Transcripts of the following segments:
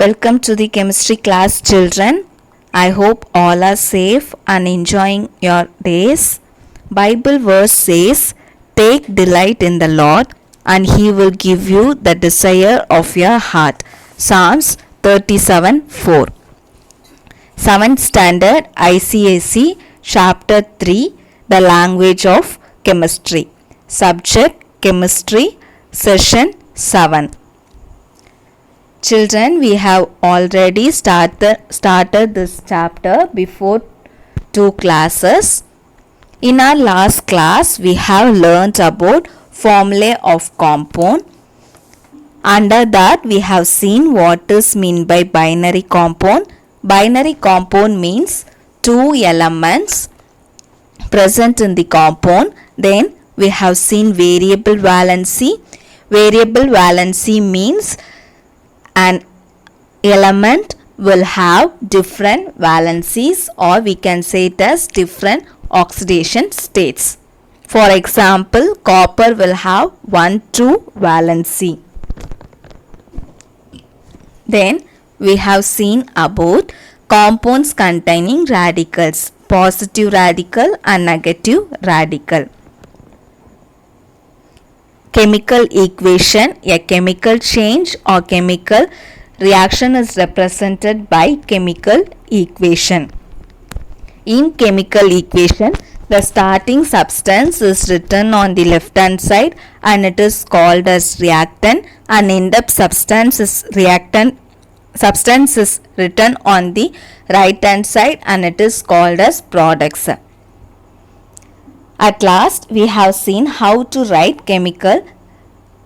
Welcome to the chemistry class, children. I hope all are safe and enjoying your days. Bible verse says, "Take delight in the Lord, and he will give you the desire of your heart." Psalms 37:4. 7th Standard ICAC Chapter 3, The Language of Chemistry. Subject Chemistry, Session 7. Children, we have already started this chapter before 2 classes. In our last class, we have learnt about formulae of compound. Under that, we have seen what is meant by binary compound. Binary compound means two elements present in the compound. Then we have seen variable valency. Variable valency means an element will have different valencies, or we can say it as different oxidation states. For example, copper will have 1,2 valency. Then we have seen about compounds containing radicals, positive radical and negative radical. Chemical equation, a chemical change or chemical reaction is represented by chemical equation. In chemical equation, the starting substance is written on the left hand side and it is called as reactant, and end up substance is written on the right hand side and it is called as products. At last, we have seen how to write chemical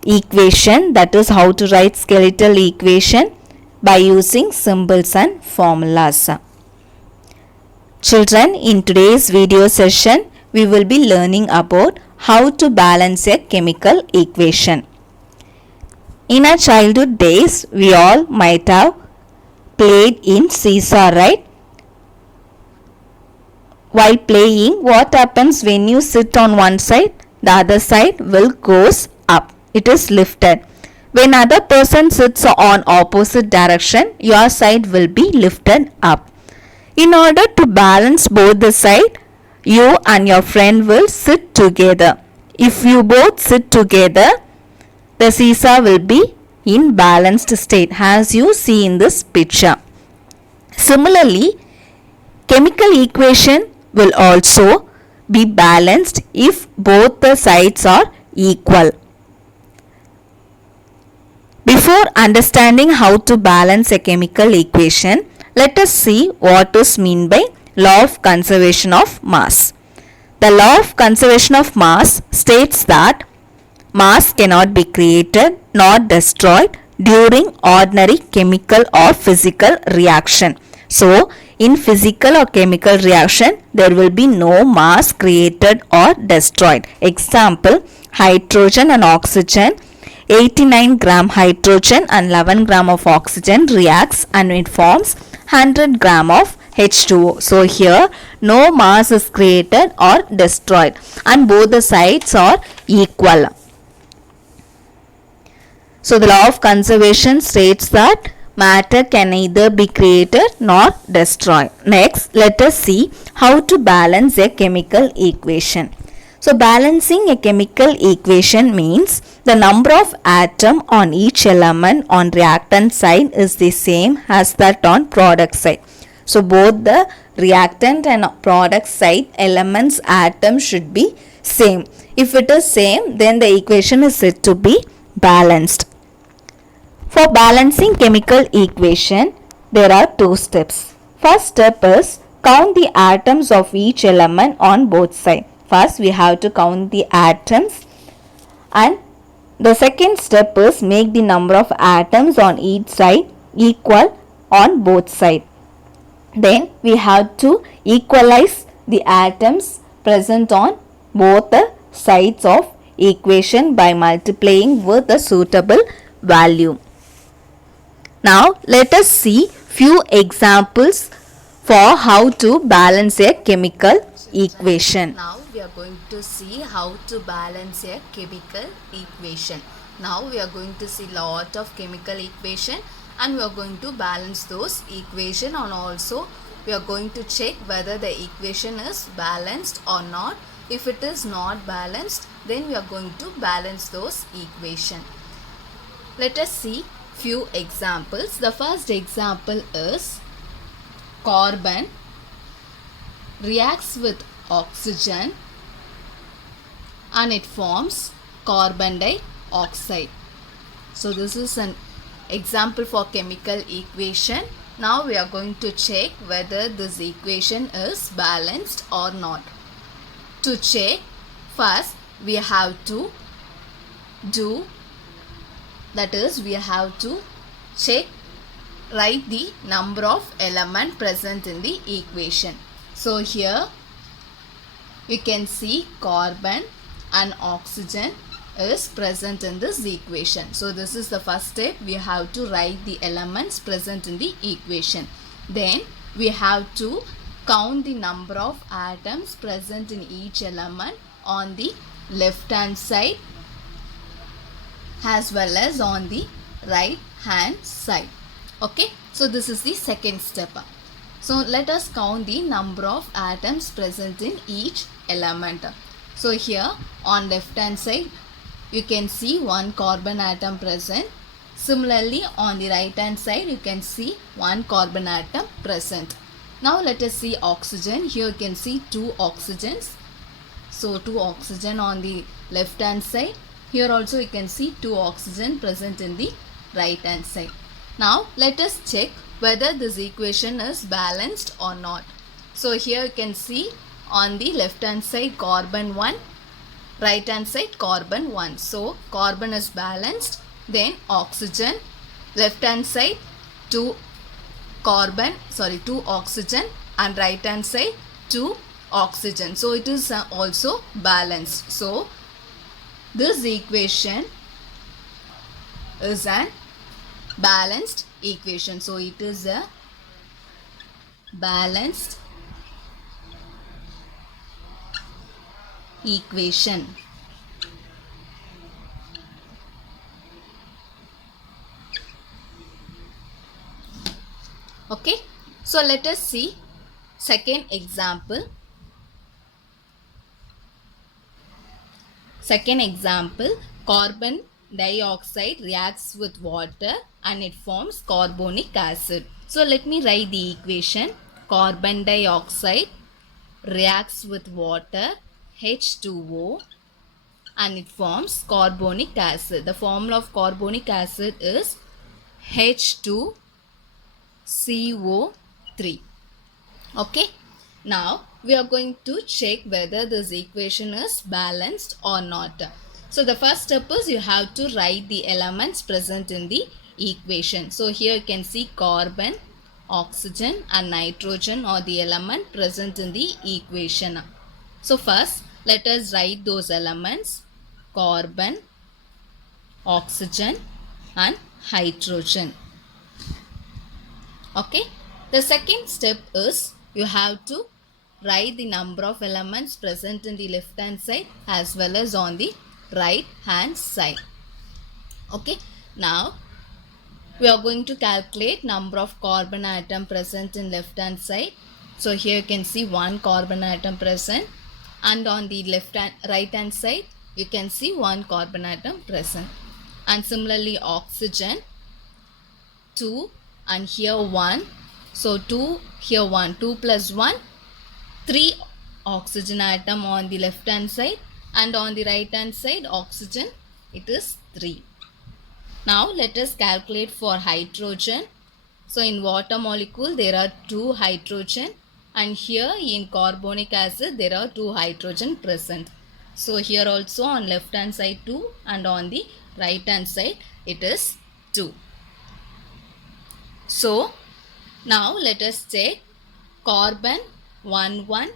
equation, that is how to write skeletal equation by using symbols and formulas. Children, in today's video session, we will be learning about how to balance a chemical equation. In our childhood days, we all might have played in seesaw, right? While playing, what happens when you sit on one side? The other side will goes up. It is lifted. When other person sits on opposite direction, your side will be lifted up. In order to balance both the side, you and your friend will sit together. If you both sit together, the seesaw will be in balanced state as you see in this picture. Similarly, chemical equation will also be balanced if both the sides are equal. Before understanding how to balance a chemical equation, let us see what is meant by law of conservation of mass. The law of conservation of mass states that mass cannot be created nor destroyed during ordinary chemical or physical reaction. So, in physical or chemical reaction, there will be no mass created or destroyed. Example, hydrogen and oxygen. 89 gram hydrogen and 11 gram of oxygen reacts and it forms 100 gram of H2O. So here no mass is created or destroyed and both the sides are equal. So the law of conservation states that matter can neither be created nor destroyed. Next, let us see how to balance a chemical equation. So balancing a chemical equation means the number of atoms on each element on reactant side is the same as that on product side. So both the reactant and product side elements atoms should be same. If it is same, then the equation is said to be balanced. For balancing chemical equation, there are two steps. First step is count the atoms of each element on both sides. First, we have to count the atoms, and the second step is make the number of atoms on each side equal on both sides. Then we have to equalize the atoms present on both the sides of equation by multiplying with a suitable value. Now let us see few examples for how to balance a chemical equation. Now we are going to see how to balance a chemical equation. Now we are going to see lot of chemical equation. and we are going to balance those equation, and also we are going to check whether the equation is balanced or not. If it is not balanced, then we are going to balance those equation. Let us see few examples. The first example is carbon reacts with oxygen and it forms carbon dioxide. So this is an example for chemical equation. Now we are going to check whether this equation is balanced or not. To check, first we have to do, that is we have to check, write the number of element present in the equation. So here you can see carbon and oxygen is present in this equation. So this is the first step. We have to write the elements present in the equation. Then we have to count the number of atoms present in each element on the left hand side as well as on the right hand side. Okay, so this is the second step. So let us count the number of atoms present in each element. So here on left hand side you can see one carbon atom present. Similarly on the right hand side you can see one carbon atom present. Now let us see oxygen. Here you can see two oxygens. So two oxygen on the left hand side. Here also you can see two oxygen present in the right hand side. Now let us check whether this equation is balanced or not. So here you can see on the left hand side carbon 1, right hand side carbon 1. So carbon is balanced. Then oxygen, left hand side two oxygen, and right hand side two oxygen. So it is also balanced. So this equation is an balanced equation. So it is a balanced equation. Okay, so let us see second example. Second example, carbon dioxide reacts with water and it forms carbonic acid. So let me write the equation. Carbon dioxide reacts with water, H2O, and it forms carbonic acid. The formula of carbonic acid is H2CO3. Okay, now we are going to check whether this equation is balanced or not. So the first step is you have to write the elements present in the equation. So here you can see carbon, oxygen and nitrogen are the element present in the equation. So first let us write those elements: carbon, oxygen and hydrogen. Okay, the second step is you have to write the number of elements present in the left hand side as well as on the right hand side. Okay, now we are going to calculate number of carbon atom present in left hand side. So here you can see one carbon atom present, and on the right hand side you can see one carbon atom present. And similarly oxygen 2 and here 1. So 2 here 1, 2 plus 1, 3 oxygen atom on the left hand side, and on the right hand side oxygen it is 3. Now let us calculate for hydrogen. So in water molecule there are 2 hydrogen, and here in carbonic acid there are 2 hydrogen present. So here also on left hand side 2 and on the right hand side it is 2. So now let us check. Carbon 1 1,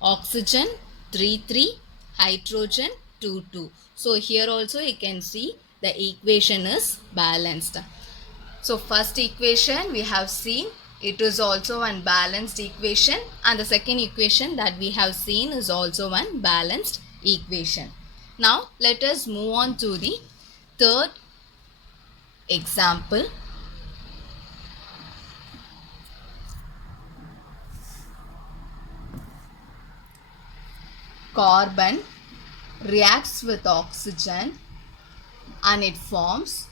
oxygen 3 3, hydrogen 2 2. So here also you can see the equation is balanced. So first equation we have seen, it is also one balanced equation, and the second equation that we have seen is also one balanced equation. Now let us move on to the third example. carbon reacts with oxygen and it forms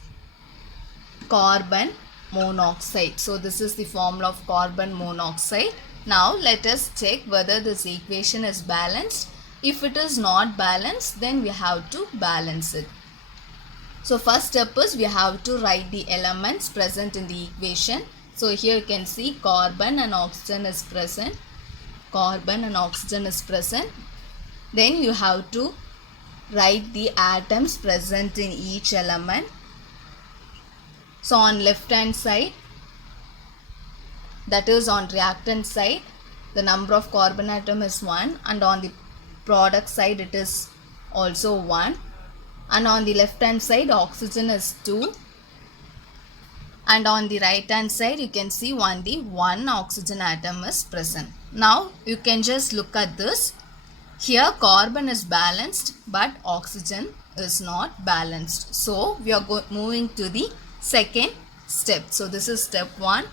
carbon monoxide. So this is the formula of carbon monoxide. Now let us check whether this equation is balanced. If it is not balanced, then we have to balance it. So first step is we have to write the elements present in the equation. So here you can see carbon and oxygen is present. Carbon and oxygen is present. Then you have to write the atoms present in each element. So on left hand side, that is on reactant side, the number of carbon atom is 1, and on the product side it is also 1, and on the left hand side oxygen is 2, and on the right hand side you can see only one oxygen atom is present. Now you can just look at this. Here carbon is balanced but oxygen is not balanced. So we are moving to the second step. So this is step 1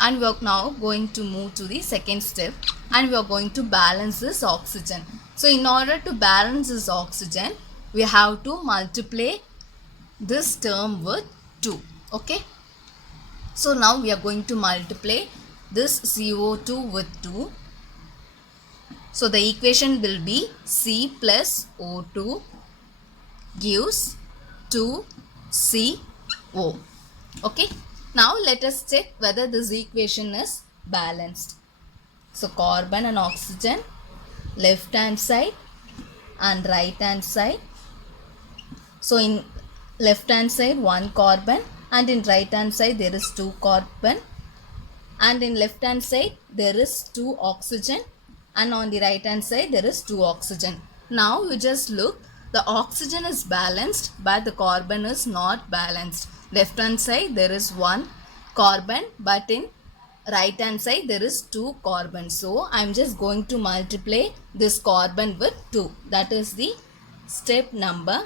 and we are now going to move to the second step and we are going to balance this oxygen. So in order to balance this oxygen, we have to multiply this term with 2. Okay. So now we are going to multiply this CO2 with 2. So the equation will be C plus O2 gives 2CO. Okay. Now let us check whether this equation is balanced. So carbon and oxygen, left hand side and right hand side. So in left hand side 1 carbon and in right hand side there is 2 carbon, and in left hand side there is 2 oxygen, and on the right hand side there is 2 oxygen. Now you just look, the oxygen is balanced but the carbon is not balanced. Left hand side there is 1 carbon but in right hand side there is 2 carbon. So I am just going to multiply this carbon with 2. That is the step number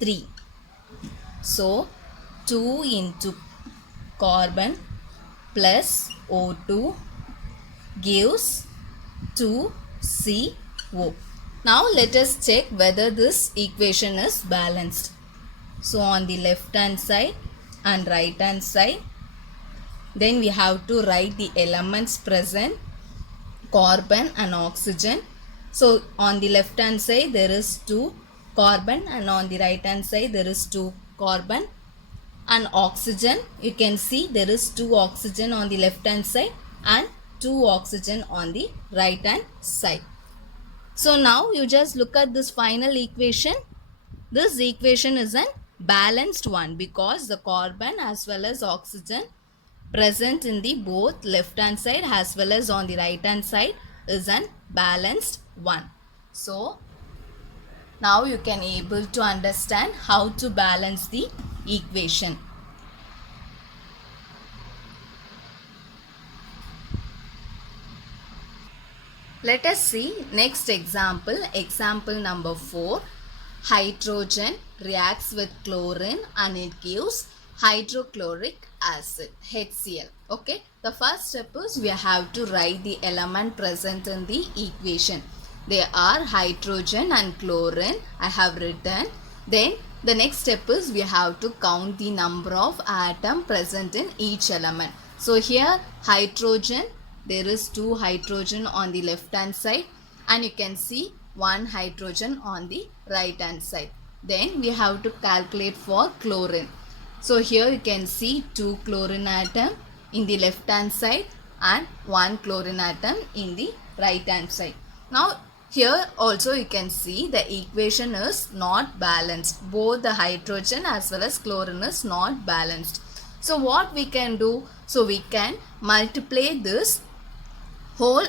3. So 2 into carbon plus O2 gives 2CO. Now let us check whether this equation is balanced. So on the left hand side and right hand side, then we have to write the elements present, carbon and oxygen. So on the left hand side there is 2 carbon and on the right hand side there is 2 carbon, and oxygen, you can see there is 2 oxygen on the left hand side and 2 oxygen on the right hand side. So now you just look at this final equation. This equation is a balanced one because the carbon as well as oxygen present in the both left hand side as well as on the right hand side is a balanced one. So now you can able to understand how to balance the equation. Let us see next example. Example number 4. Hydrogen reacts with chlorine and it gives hydrochloric acid, HCl. Okay. The first step is we have to write the element present in the equation. They are hydrogen and chlorine. I have written. Then the next step is we have to count the number of atoms present in each element. So here hydrogen, there is 2 hydrogen on the left hand side and you can see 1 hydrogen on the right hand side. Then we have to calculate for chlorine. So here you can see 2 chlorine atom in the left hand side and 1 chlorine atom in the right hand side. Now here also you can see the equation is not balanced. Both the hydrogen as well as chlorine is not balanced. So what we can do? So we can multiply this whole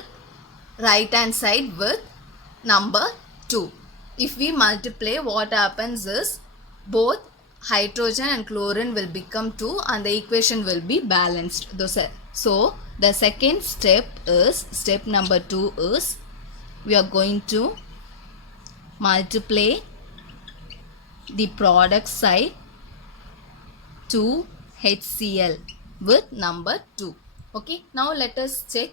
right hand side with number 2. If we multiply, what happens is both hydrogen and chlorine will become 2 and the equation will be balanced. So the second step is, step number 2 is, we are going to multiply the product side 2 HCl with number 2. Okay. Now let us check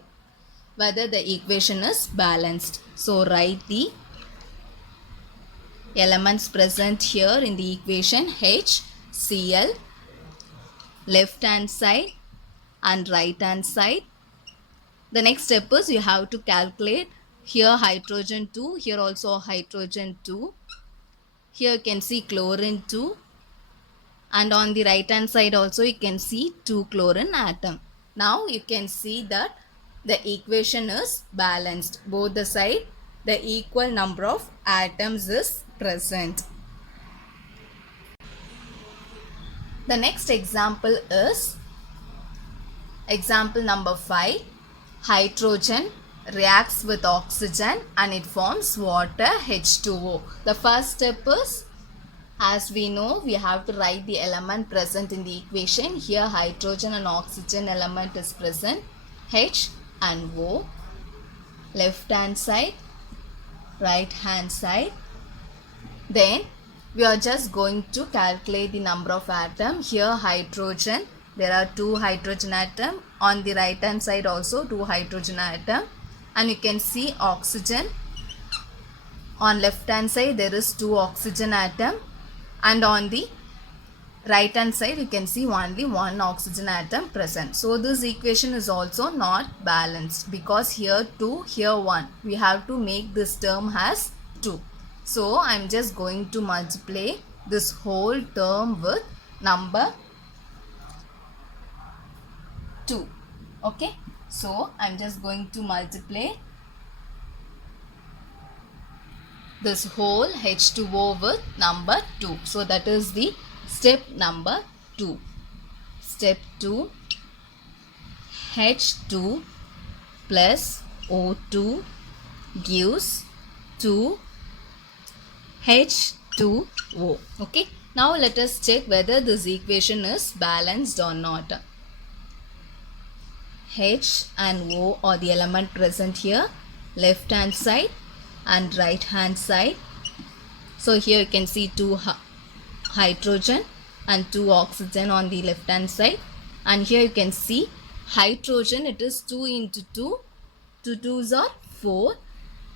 whether the equation is balanced. So write the elements present here in the equation HCl, left hand side and right hand side. The next step is you have to calculate here hydrogen 2, here also hydrogen 2. Here you can see chlorine 2, and on the right hand side also you can see 2 chlorine atom. Now you can see that the equation is balanced. Both the side the equal number of atoms is present. The next example is example number 5. Hydrogen reacts with oxygen and it forms water H2O. The first step is, as we know, we have to write the element present in the equation. Here hydrogen and oxygen element is present, H and O. Left hand side, right hand side. Then we are just going to calculate the number of atoms. Here hydrogen, there are 2 hydrogen atoms. On the right hand side also 2 hydrogen atoms. And you can see oxygen. On left hand side there is 2 oxygen atoms. And on the right hand side you can see only 1 oxygen atom present. So this equation is also not balanced because here 2, here 1. We have to make this term as 2. So I am just going to multiply this whole term with number 2. Okay. So I am just going to multiply this whole H2O with number 2. So that is the step number 2. Step 2, H2 plus O2 gives 2 H2O. Okay. Now let us check whether this equation is balanced or not. H and O are the element present here, left hand side and right hand side. So here you can see 2 hydrogen and 2 oxygen on the left hand side, and here you can see hydrogen, it is 2 into 2, 2 2s are 4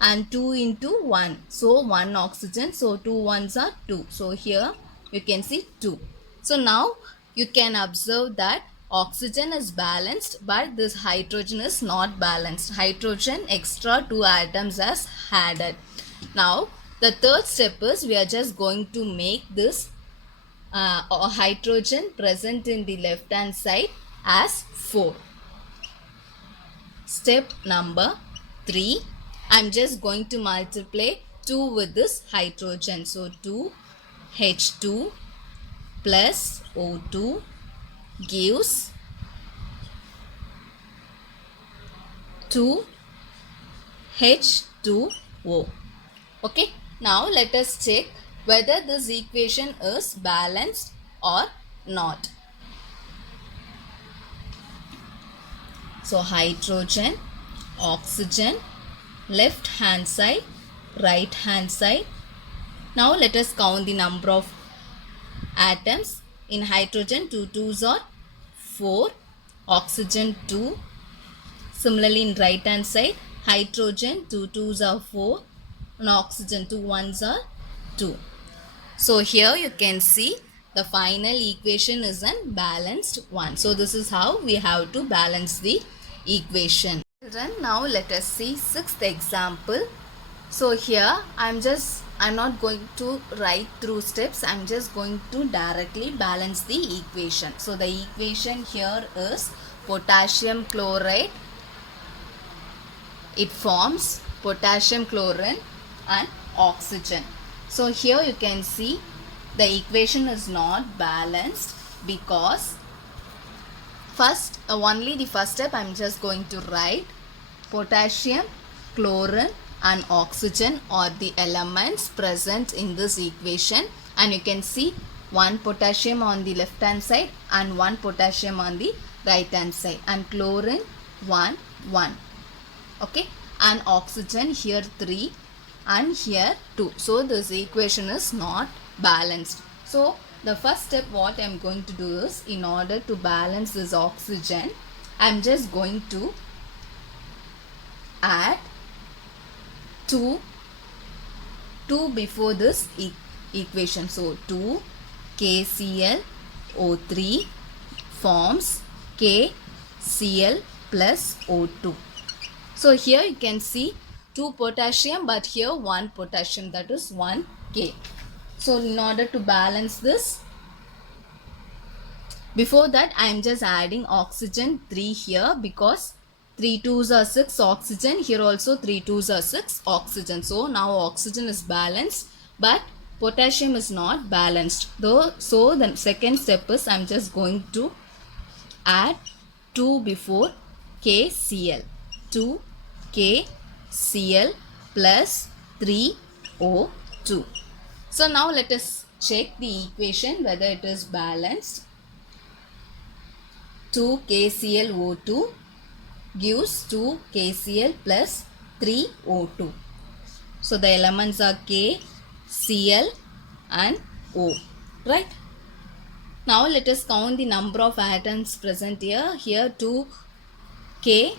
and 2 into 1, so 1 oxygen, so 2 1s are 2, so here you can see 2. So now you can observe that oxygen is balanced but this hydrogen is not balanced. Hydrogen extra 2 atoms as added. Now the third step is we are just going to make this hydrogen present in the left hand side as 4. Step number 3, I am just going to multiply 2 with this hydrogen. So 2 H2 plus O2 gives 2 H2O. Okay. Now let us check whether this equation is balanced or not. So hydrogen, oxygen, left hand side, right hand side. Now let us count the number of atoms. In hydrogen 2 2s are 4, oxygen 2. Similarly in right hand side hydrogen 2 2s are 4 and oxygen 2 1s are 2. So here you can see the final equation is an balanced one. So this is how we have to balance the equation. Children, now let us see 6th example. So here I'm not going to write through steps. I'm just going to directly balance the equation. So the equation here is potassium chloride. It forms potassium chlorine and oxygen. So here you can see the equation is not balanced because only the first step I'm just going to write potassium, chlorine and oxygen are the elements present in this equation, and you can see 1 potassium on the left hand side and 1 potassium on the right hand side, and chlorine 1 1. Okay, and oxygen here 3 and here 2. So this equation is not balanced. So the first step what I am going to do is, in order to balance this oxygen, I am just going to add 2 before this equation. So 2 KClO3 forms KCl plus O2. So here you can see 2 potassium, but here 1 potassium, that is 1 K. So in order to balance this, before that I am just adding oxygen 3 here, because 3 2s are 6 oxygen, here also 3 2s are 6 oxygen. So now oxygen is balanced, but potassium is not balanced though. So the second step is I am just going to add 2 before KCl. 2 KCl plus 3O2. So now let us check the equation whether it is balanced. 2 KClO2 gives 2 KCl plus 3O2. So the elements are K, Cl and O, right? Now let us count the number of atoms present here. Here 2K,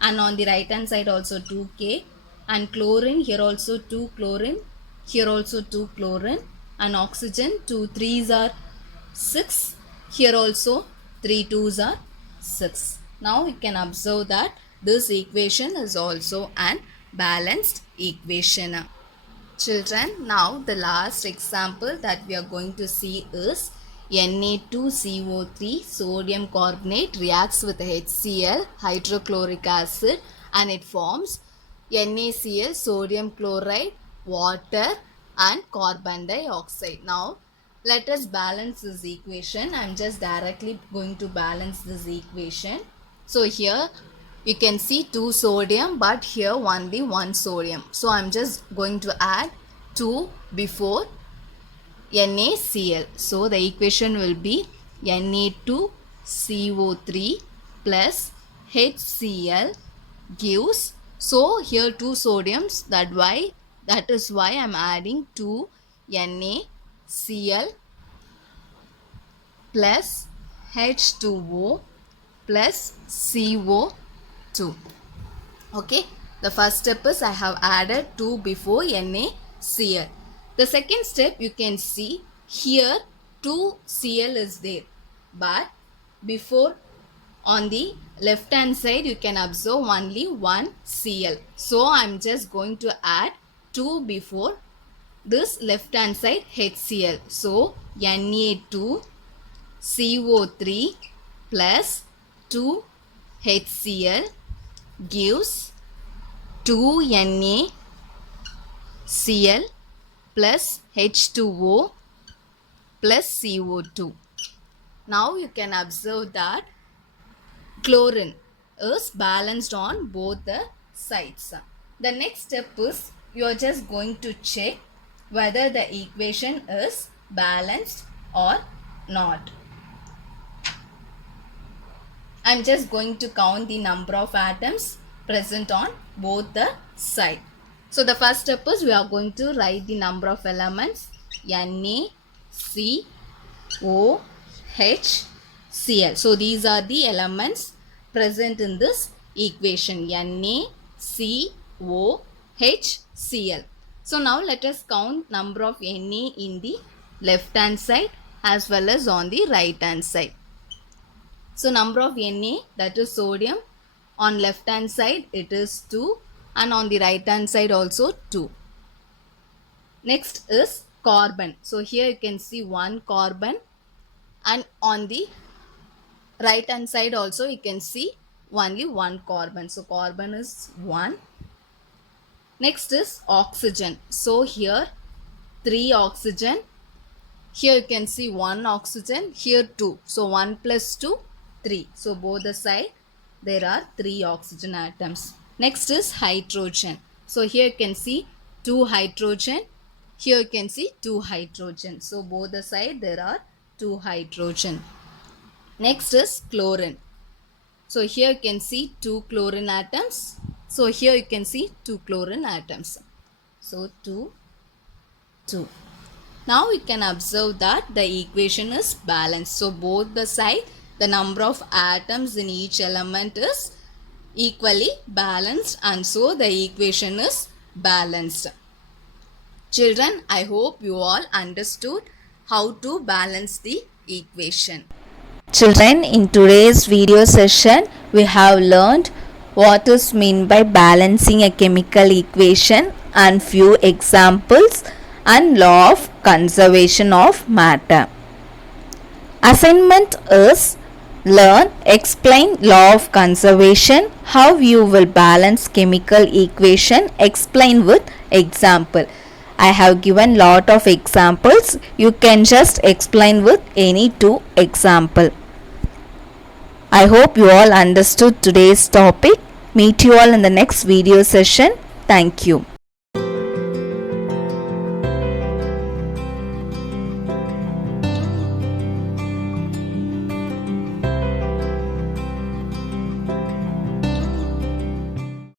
and on the right hand side also 2K, and chlorine, here also 2 chlorine, here also 2 chlorine, and oxygen 2 3s are 6, here also 3 2s are 6. Now you can observe that this equation is also an balanced equation. Children, now the last example that we are going to see is Na2CO3 sodium carbonate reacts with HCl hydrochloric acid and it forms NaCl sodium chloride, water and carbon dioxide. Now let us balance this equation. I am just directly going to balance this equation. So here you can see 2 sodium, but here only 1 sodium. So I am just going to add 2 before NaCl. So the equation will be Na2CO3 plus HCl gives, so here 2 sodiums, that is why I am adding 2 NaCl plus H2O plus CO2. Okay, the first step is I have added 2 before NaCl. The second step, you can see here 2 Cl is there, but before on the left hand side you can observe only 1 Cl. So I am just going to add 2 before this left hand side HCl. So Na2CO3 plus 2 HCl gives 2 NaCl plus H2O plus CO2. Now you can observe that chlorine is balanced on both the sides. The next step is you are just going to check whether the equation is balanced or not. I am just going to count the number of atoms present on both the sides. So the first step is we are going to write the number of elements NaCOHCl. So these are the elements present in this equation NaCOHCl. So now let us count number of Na in the left hand side as well as on the right hand side. So number of Na, that is sodium, on left hand side it is 2 and on the right hand side also 2. Next is carbon. So here you can see 1 carbon and on the right hand side also you can see only 1 carbon. So carbon is 1. Next is oxygen. So here 3 oxygen. Here you can see 1 oxygen. Here 2. So 1 plus 2, 3. So both the side there are 3 oxygen atoms. Next is hydrogen. So here you can see 2 hydrogen. Here you can see 2 hydrogen. So both the side there are 2 hydrogen. Next is chlorine. So here you can see 2 chlorine atoms. So here you can see 2 chlorine atoms. So 2, 2. Now you can observe that the equation is balanced. So both the side, the number of atoms in each element is equally balanced, and so the equation is balanced. Children, I hope you all understood how to balance the equation. Children, in today's video session, we have learned what is meant by balancing a chemical equation and few examples and law of conservation of matter. Assignment is learn, explain law of conservation, how you will balance chemical equation, explain with example. I have given lot of examples. You can just explain with any two example. I hope you all understood today's topic. Meet you all in the next video session. Thank you.